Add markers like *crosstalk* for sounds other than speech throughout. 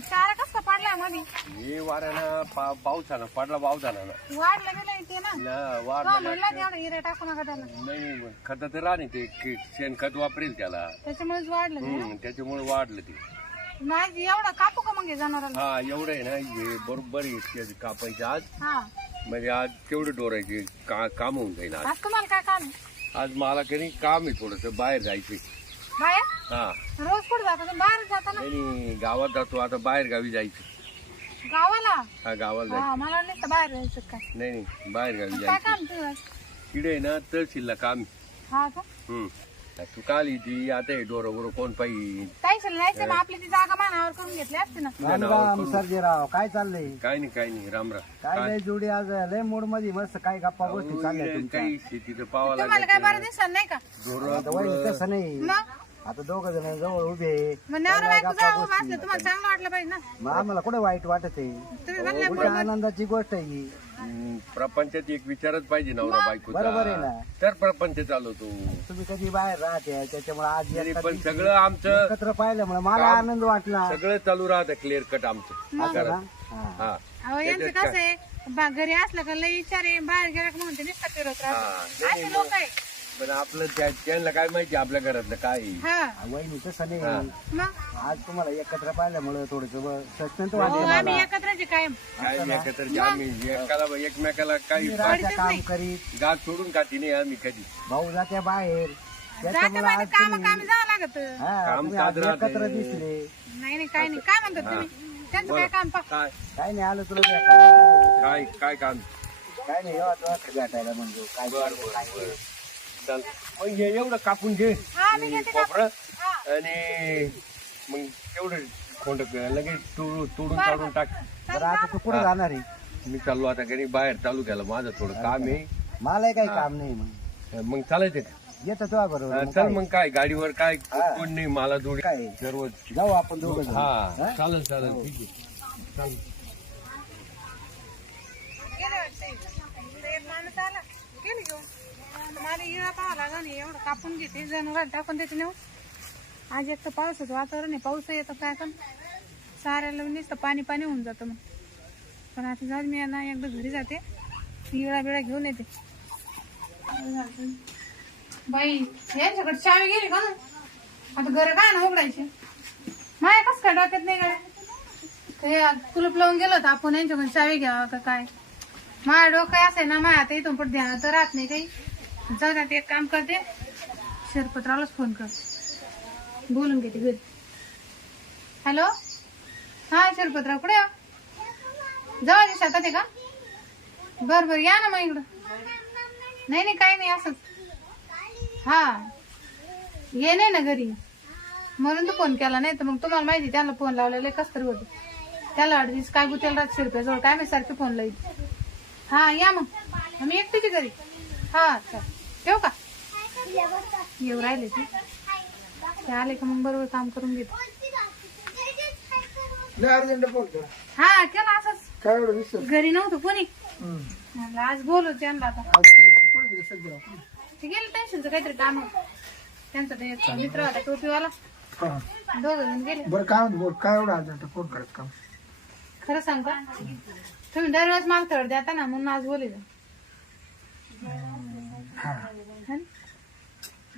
चारा कसा पडला मध्ये हे वाऱ्यानं पा पावसानं पडला पावसानं ना. वाढलं गेलं ना? ना तो वाढलं म्हणला तेवढं हिरे टाकू नका त्याला. नाही खत तर राहणे ते की शेणखत वापरेल त्याला. त्याच्यामुळेच वाढलं ते. हम्म, त्याच्यामुळे वाढलं ते. नाही एवढं कापू का मग हे जनावराला? हा एवढं आहे ना हे बरोबर आहे ते कापायचं आज. हा. म्हणजे आज तेवढं डोरायचे का काम होऊन जाईल आज. आज तुम्हाला काय काम आहे? आज मला काही काम आहे थोडस बाहेर जायचे बाया हा. रोज कुठे जाता तुम्ही बाहेर जाता ना नाही गावात जातो. आता बाहेर गावी जायचं. गावाला? हा गावाला जायचं. हा मला वाटलं बाहेर जायचं काय नाही नाही बाहेर गावी काय जायचं. काम तुझं? किडे आहे ना तहसीलला काम आहे. हा का? हम्म. तू काल ती आता हे डोरं बरोबर कोण पाहिजे? काही नाही जायचं मग आपली ती जागा मानावर करून घेतली असते ना. तुझ्या राम नावावर राम करू. सर्जेराव काय चाललंय? काय नाही काय नाही राम राम काय? लय जोडी आज लय मूडमध्ये मस्त काय गप्पा गोष्टी चालल्या तुमच्या. काही शेतीचं पावा तुम्हाला काय बरं दिसत नाही का? आता वहिनी तसं नाही. मग? आता दोघ जण जवळ उभे आहे. मग नवरा चालल्या बायको गप्पा जाऊ गोष्टी. असलं तुम्हाला चांगलं वाटलं पाहिजे ना? मग आम्हाला कुठे वाईट वाटत आहे? तुम्ही म्हणले उलट आनंदाची गोष्ट आहे ही? हम्म, प्रपंचात एक विचारच पाहिजे नवरा बरोबर आहे बायकोचा ना. तर प्रपंच चालवतो. तुम्ही कधी बाहेर राहते त्याच्यामुळे आज तरी पण दिवशी सगळं आमचं एकत्र पाहिल्यामुळे मला आनंद वाटला. सगळं चालू राहतं क्लिअर कट आमचं. असं ना? घरात. हा. हा अहो यांचं कसं आहे बा- घरी असलं का लई विचार आहे बाहेर गेला का म्हणते नुसतं फिरत हा, राहतो. नाही, असे लोक आहे. पण आपलं त्या- त्यांना काय माहिती आपल्या घरातलं काय आहे. हा. वहिनी तसं हा. नाही मग? आज तुम्हाला एकत्र पाहिल्यामुळे थोडस सस्पेन्स हो आम्ही कायम. काय नाही एकत्र आम्ही एकाला एकमेकाला काही काम करीत. गाठ सोडून खाती नाही आम्ही कधी भाऊ जात्या बाहेर. जाते त्याच्यामुळे बाहेर आज काम तुम्ही कामी जावं लागत. हा, काम तुम्ही आज साध राहते. एकत्र दिसले. नाही नाही काय नाही. काय म्हणतात तुम्ही? त्यांचं काय काम पा काय? काय नाही आलं तुला भेटायला. काय काय काम? काय नाही भेटायला म्हणजे काय काय चल. मग हे एवढं कापून घे हा मी घेते कोपरं हा. आणि मग तेवढं खोंड लगेच तोडून तोडून काढून टाक. बरं आता तू कुठे जाणार आहे? मी चाललो आता घरी बाहेर चालू केलं माझं थोडं काम आहे. मलाही काही काम नाही मग. मग चालायचं का? येतो तुझ्या बरोबर. हा, मग चल काय? मग काय गाडीवर काय हा. कोण नाही मला जोडी काय? सर्व जाऊ आपण दोघं जण. हा? हा? चालेल चालेल ठीक आहे. चालेल गेले वाटते इकडे एक माणूस आला गेली घेऊन मला इळा पाहा लागला नाही एवढं कापून घेते जनावर टाकून देते ना आज एक तर पावसाचं वातावरण आहे पाऊस येतं काय पण साऱ्याला नुसतं पाणी पाणी होऊन जातं मग. पण आता जाऊन मी ना एकदा घरी जाते इळा बिळा घेऊन येते. बाई यांच्याकडे चावी गेली का? आता घर काय ना उघडायचे? माया कस काय डोक्यात नाही काय ते कुलूप लावून गेलो होतो आपण यांच्याकडून चावी घ्यावा का काय? माझ्या डोकं असे ना माया आता इथून पण ध्यान तर राहत नाही काही. जाऊ ना ते एक काम करते शेरपत्रालाच फोन कर. बोलून घेते घरी हॅलो हा शेरपत्रा कुठे जाऊ जवळ शेतात आहे का? बर बर या ना मग इकडं. नाही नाही काही नाही असंच. हा. ये नाही ना घरी. म्हणून तू फोन केला नाही तर मग तुम्हाला माहिती त्याला फोन लावलेला कस तरी होतं. त्याला अडतीस काय गुतेल रातशे रुपयाजवळ काय मी सारखे फोन लाईल हा या मग. मी एकटीची घरी. हा चल. ठेवू का? येऊ राहिले ते. ते आले का मग बरोबर काम करून घेते. हा केला असंच. काय एवढं विसर घरी नव्हतं कोणी. म्हणलं आज बोलू त्यांना आता. ते गेले? टेन्शनचं काहीतरी काम. होतं त्यांचा ते एक मित्र होता टोपीवाला. दोघ जण गेले. बरं काय म्हणतो? बोल काय एवढं अर्जंट फोन करत काम? खरं सांग का तुम्ही दरवेळेस माल थोडं देता ना म्हणून आज बोलले.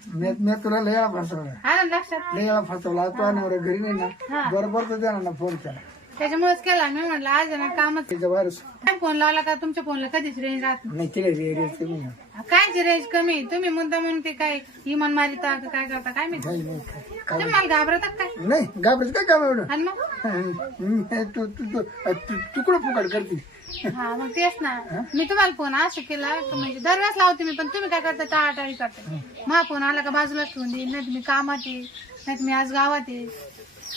मी मी तुला लय वेळा फसवला लक्षात लय वेळा फसवला तू आणि घरी नाही ना. बरोबर तर देणार ना फोन केला त्याच्यामुळेच केला मी म्हटलं आज आहे ना कामच. बाहेर काय फोन लावला का? तुमच्या फोनला कधीच रेंज राहत नाही. तिला रे नाही कायची रेंज कमी तुम्ही मुद्दा म्हणून ते काय इमान मारिता का काय करता? काय माहिती? नाही नाही काय- काय तुम्ही मला घाबरतात काय? नाही घाबरायचं काय काम एवढं? आणि मग? हम्म, तू तू तू तू- तू कुठं फुकट करते? हा मग तेच ना. मी तुम्हाला फोन असं केला का म्हणजे दरवेळेस लावते मी पण तुम्ही काय करता? टाळाटाळी करता. माझा फोन आला का बाजूला ठेवून देईन नाही मी कामात आहे नाही मी आज गावात आहे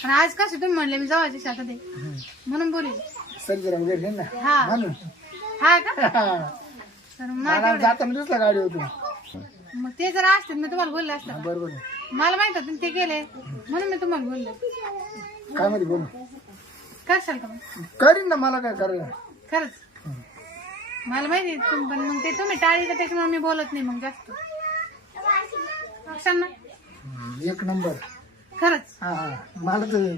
आणि आज कसं तुम्ही म्हणले मी जवळच्या शेतात आहे. म्हणून ना? हा. म्हणून. हा का? हा. तर मग मला जाताना दुसरा गाडी होतो मग ते जर असते मी तुम्हाला बोलले असतं बरोबर आहे. मला माहीत होतं ते गेले. म्हणून मी तुम्हाला बोलले. काय मध्ये बोलू. का मग? करीन ना मला काय करायला? खरंच. मला माहिती तुम पण मग ते तुम्ही टाळी तर त्याच्यामुळे मी बोलत नाही मग जास्त. ना एक नंबर. खरंच. हा हा. मला तर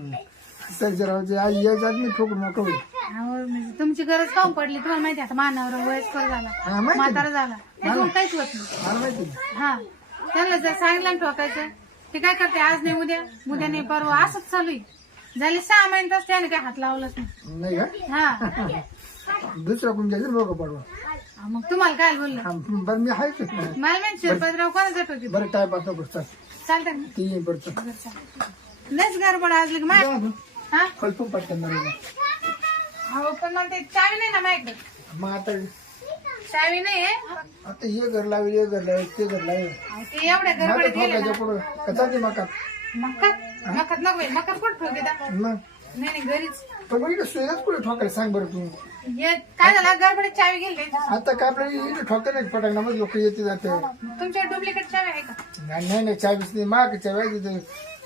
सर्जरावचे आई या जात मी ठोकून नका अहो, म्हणजे तुमची गरज काऊन पडली? तुम्हाला माहिती आहे, आता मानावर वयस्कर झाला. माहिती. म्हातारा झाला. त्याच्यावर काहीच होत नाही. मला माहिती आहे. हा. त्यांना जर सांगितलं ना ठोकायचं ते काय करते? आज नाही उद्या. उद्या नाही परवा असंच चालू आहे. झाले सहा महिने तर त्याने काय हात लावलाच नाही. नाही का? हा. *laughs* दुसरा कोण जायचं बघा पडवा. हा, मग तुम्हाला काय बोललं बरं मी आहेच मला माहिती शिरपतराव कोणाचा ठोकी बरं पास नको चल. चालतं ना? ती येईन पडतं बरं, चालतं. लयच गडबड आज लगे माय हा? खलपून पडतं मला हो पण मग ते चावी नाही ना माझ्याकडे. मग आता चावी नाही आहे. आता हे घर लावेल हे घर लावेल ते घर लावेल. अहो, ते एवढ्या माझं गडबडीत गेले ठोकायचं ना पुढं. कसा ते मका मक्कात मक्कात नको बाई, मक्कात कुठं ठोकी? मग? नाही नाही घरीच. मग इकडे सुईलाच कुठे ठोकायला सांग बरं तू. काय झालं? गडबडीत चावी गेली. आता काय आपल्याला ठोकते नाही पटांगणा मध्ये लोक येते जाते. तुमच्या डुप्लिकेट चावी आहे का? नाही नाही नाही चावीस नाही. माग चावी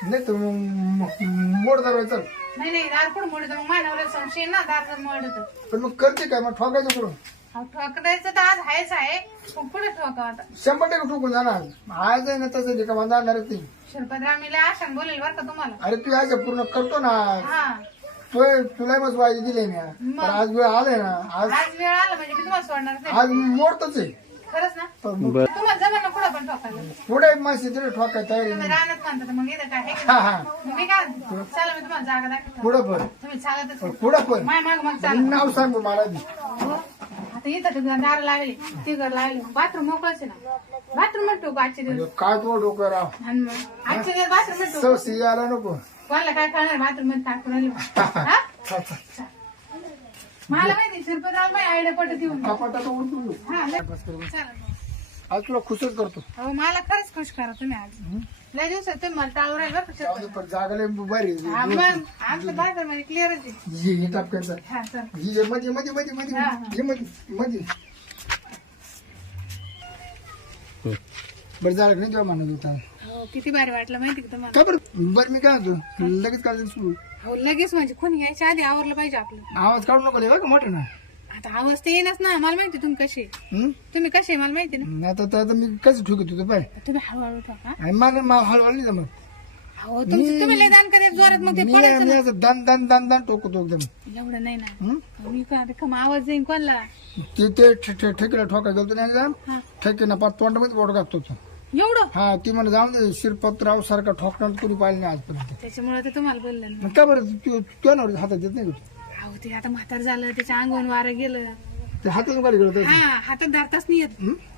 नाही तर मग मोड दरवाजा चल. नाही नाही दार कुठं मोडत? मग संशय ना दार मोडत. पण मग करते काय? मग ठोकायचं कुठं? ठोकडायचं तर आज आहेच आहे. पण कुठे ठोकाव आता? शंभर टक्के ठोकून जाणार. आज आहे ना तसं का मला जाणारच नाही शिरपतराव मी लय आशान बोलेल बरं का तुम्हाला? अरे तू आज पूर्ण करतो ना हा. तू तुला मग वाजी दिली ना पण आज वेळ आलाय ना. आज आज वेळ आला म्हणजे मी तुम्हाला सोडणार नाही. आज मोडतच आहे. खरंच ना? मग तुम्हाला जमा ना कुठं पण ठोकायला? पुढे मासे तिथे ठोकाय तयारी तुम्ही नाही. राहणार म्हणता तर मग इथं काय आहे हा का? हा मग मी काय म्हणते? चला मी तुम्हाला जागा दाखवतो. पुढं पण. तुम्ही चालतच पुढं पण. माय माग मग चालत नाव सांग मला आधी. हो. आता इथं दार बाथरूम मोकळच ना. बाथरूम दिवस म्हणजे काय तो डोकं राव? आणि मग आजचे दिवस बाथरूम नको. कोणाला काय कळणार बाथरूममध्ये टाकून *laughs* हा? हा, हा. मला माहिती शिरपतराव आयडिया पटत येऊन कपाटात उडतो. हा लय-. आज तुला खुशच करतो. अहो मला खरंच खुश करा तुम्ही आज. लय दिवसात तुम्ही मला टाळू राहील बरं का. पण जागाले बरी हा, मग आमचं बाजारमध्ये क्लिअरच आहे. ही ही टापकायचा. हा चल. ही ये मध्ये मध्ये मध्ये मध्ये हा, हा. ये मध्ये मध्ये बरं झालं नाही तेव्हा म्हणत होता? हो किती भारी वाटलं माहिती का तुम्हाला? बरं? बरं मी काय म्हणतो लगेच काय सुरू हो लगेच म्हणजे कोणी यायच्या आधी आवरलं पाहिजे आपलं. आवाज काढू नको का मोठं ना? आता आवाज तर येईनच ना. मला माहिती तुम्ही कसे हं? तुम्ही कसे मला माहिती ना. आता तर आता मी कसं ठोकत होतो पाय. तुम्ही हळूहळू ठोका आणि मला मा- हळूहळू नाही जमत. हो तुमचं तुम्ही लय दान करेल जोरात मग ते मी पडायचं मी असं दान दान दान दान टोकतो एकदम. ना एवढं नाही ना. हं? मी का रिकाम आवाज कोणला? ते ते ठे- ठे- ठेकीला ठोका गेलो नाही एकदम हा. ठेकीना पाच तोंडामध्ये बोट. एवढं? हा ती मला जाऊन दे शिरपतराव सारखा ठोकणार कोणी पाहिलं नाही आजपर्यंत. त्याच्यामुळे तर तुम्हाला बोललं ना मग का बरं? तू हातात येत नाही का तू? ते आता म्हातार झालं त्याच्या अंगवून वारं गेलं. ते हातात काय गेलं हा हातात धरताच नाही येत.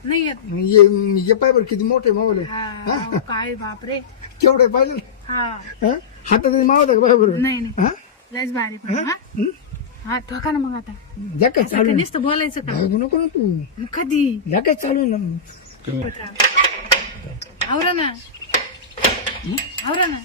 नाही येत. ये ये पाय बरं किती मोठे आहे. हा अहो, काय बापरे. केवढे पाहिजे ना? हा. हा? हातात मावत का पाय बरं नाही नाही. हा? लयच भारी पण हा? हं? हा ठोका ना मग आता. जा काय चालू आहे? नुसतं बोलायचं का? भागू नको ना तू. मग कधी? जा काय चालू आहे ना आवरा ना. आवरा ना.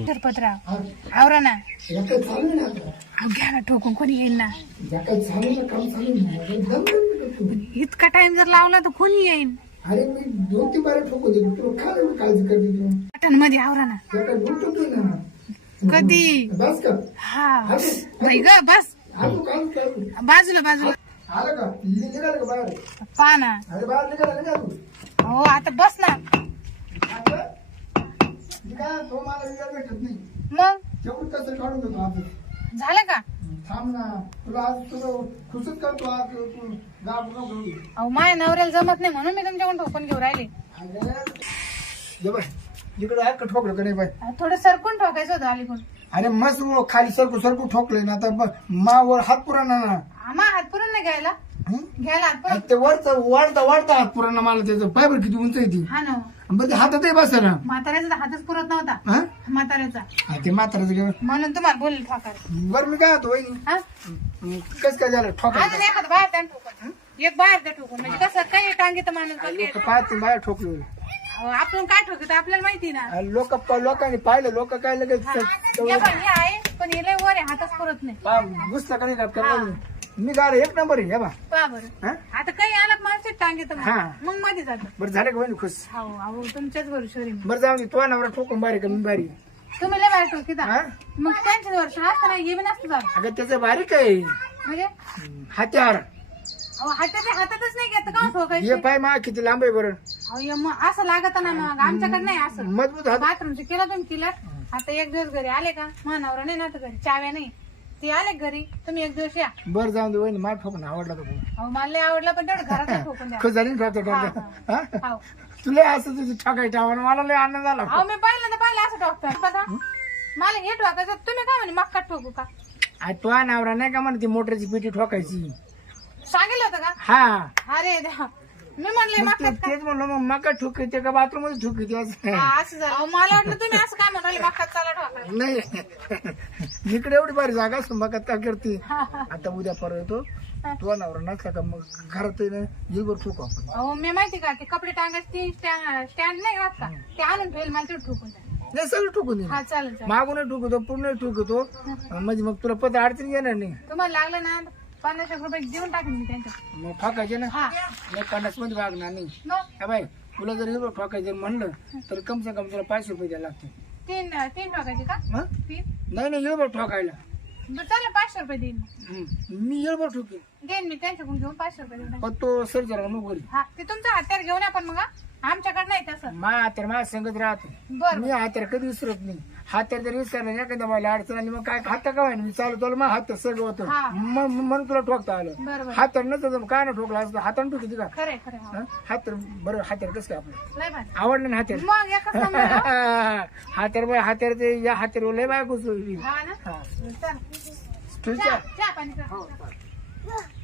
आता सरपतराव आवरा ना या काय चालू आहे ना आता? अहो, घ्या ना ठोकून कोणी येईल ना? या चालू काम चालू. इतका टाइम जर लावला तर कोणी येईल अरे मी दोन तीन बारे ठोकू दे तुला काय एवढी काळजी करते तू पटनमध्ये आवरा ना या काय बोलतो तू ना कधी? बस का हा. बाई ग बस. आलो बाजूला बाजूला. आलं का? नि- निघालं का बाहेर? पहा ना. अरे बाहेर निघाला निघा तू हो आता बस ना. निघा तो मला विचार भेटत नाही. मग? तेवढं कसं काढून देतो आपण झालं का? थांब ना. तुला आज तुला खुशच करतो आज. तू नको करू. अहो माया नवऱ्याला जमत नाही म्हणून मी तुमच्याकडून ठोकून घेऊ राहिले. अरे ये बाय. इकडे आहे का ठोकलं का नाही बाय. अहो, थोडं सरकून ठोकायचं होतं अलीकडून. अरे मस्त वो खाली सरकू सरकू ठोकले ना. आता ब- मावर हात पुराणा ना. आम्हा हात पुरून नाही घ्यायला? हं? घ्यायला हात पुरण? आणि ते वरचा वाढता वाढता हात पुराणा मला त्याचं. पाय बरं किती उंच आहे ती. हा ना बरं ते हातातही बसा ना. म्हाताऱ्याचा तर हातच पुरत नव्हता. हा? म्हाताऱ्याचा. हा, ते म्हाताराचं घेऊन. म्हणून तुम्हाला बोलले ठोकार बरं मी काय होतो वहिनी? हा? कस काय झालं ठोका अजून एखादं बाहेर द्या ना ठोकून एक बाहेर द्या ठोकून म्हणजे कसं काही टांगीत माणूस पाहते ठोकलो. अहो, आपण काय ठोकतो आपल्याला माहिती ना. लोक लोकांनी पाहिलं लोक काय लगेच हे पण हे आहे पण हे लय वर आहे हातच पुरत नाही. घुसला का नाही? मी गाड एक नंबर आहे हे बा. पहा बरं. हा? आता काही आला माणसं टांगेत हा. मग मध्ये जात. बरं झालं का वहिनी खुश? हो अहो तुमच्याच आहे मी. बरं जाऊ दे तो नवरा ठोकून बारीक आहे, मी बारीक आहे. तुम्ही लय बाहेर ठोकीता. हा? मग त्यांच्याच वर्ष असतं ना हे बी नसतं अगं त्याचं बारीक आहे. म्हणजे? हात्यार. अहो हातात हातातच नाही घेत का हे ठोकायचं? पाय मा किती लांब आहे बरं. अहो हे मग असं लागत ना मग आमच्याकडे नाही असं. मजबूत हात. बाथरूमचं केलं तुम्ही केलं आता एक दिवस घरी आले का? मानावर नाही ना आता घरी चाव्या नाही. ते आले घरी? तुम्ही एक दिवस या. बरं जाऊन दे. वहिनी मला ठोकून आवडला तो फोन. अहो मला लय आवडलं पण तेवढं घरात ठोकून द्या. ना ठोकतो हा, हा? हो? तुला असं तुझी ठोकाय टावर मला लय आनंद झाला अहो मी पहिल्यांदा पाहिलं असं डॉक्टर. बघा. मला हे ठोकायचं तुम्ही काय म्हणे मक्का ठोकू का? आ, तो नवरा नाही का म्हणते मोटरची पिटी ठोकायची? सांगितलं होतं का? हा. अरे देवा. मी म्हणले मग तेच म्हणलं मग मका ठोकते का? बाथरूममध्ये असं. हा, असं झालं. अहो, मला वाटलं तुम्ही असं काय म्हणाले मक्का चाला ठोकायला. नाही. इकडे एवढी भारी जागा असून मका काय करते. आता उद्या परत येतो. तो नवरा नसला का मग घरात येईल ठोकू आपण. अहो मी माहिती का ते कपडे टांगायचे स्टँड स्टँड नाही राहत का? ते आणून ठेवेल मला ते ठोकून द्या. नाही सगळं ठोकून देईन. हा चालेल चालेल. मागून ठोकतो पूर्ण ठोकतो. म्हणजे मग तुला पद अडचण येणार नाही. तुम्हाला लागलं ना पन्नास एक रुपये देऊन टाकेन मी त्यांच्या मग ठोकायचे ना? हा. नाही पन्नासमध्ये वागणार नाही. मग? हा बाई तुला जर एवढं ठोकायचं म्हणलं तर कम से कम तुला पाचशे रुपये द्यायला लागते तीन तीन ठोकायचे का? हं? तीन? नाही नाही एवढं ठोकायला. बरं चालेल पाचशे रुपये देईन हं. मी एवढं ठोकेन. देईन मी त्यांच्याकडून घेऊन पाचशे रुपये देऊन टाकेन. पण तो सर जरा नको हा ते तुमचं हत्यार घेऊन या पण मग हा. आमच्याकडे नाही तसं. मा माझ्या संगत राहतो. बरं. मी हात्यार कधी विसरत नाही. हात्यार जर विसरला नाही एखाद्या मला अडचण आली मग काय हात का मी चालू चालू मग हात सगळं होतं. हा. मग म्हणून तुला ठोकता आलं. बरं हातार नसतं तर काय ना ठोकला असतं? हाताने ठोकते का? खरे खरे हो. हं? हात बरं हात्यार कसं काय आपलं? आवडलं ना हात्यार? मग एकच नंबर हा. हात्यार बाय हात्यार ते या हात्यार लय बाय घुसली हा ना? हा. चल. तुझ्या चहा चहा पाणी कर.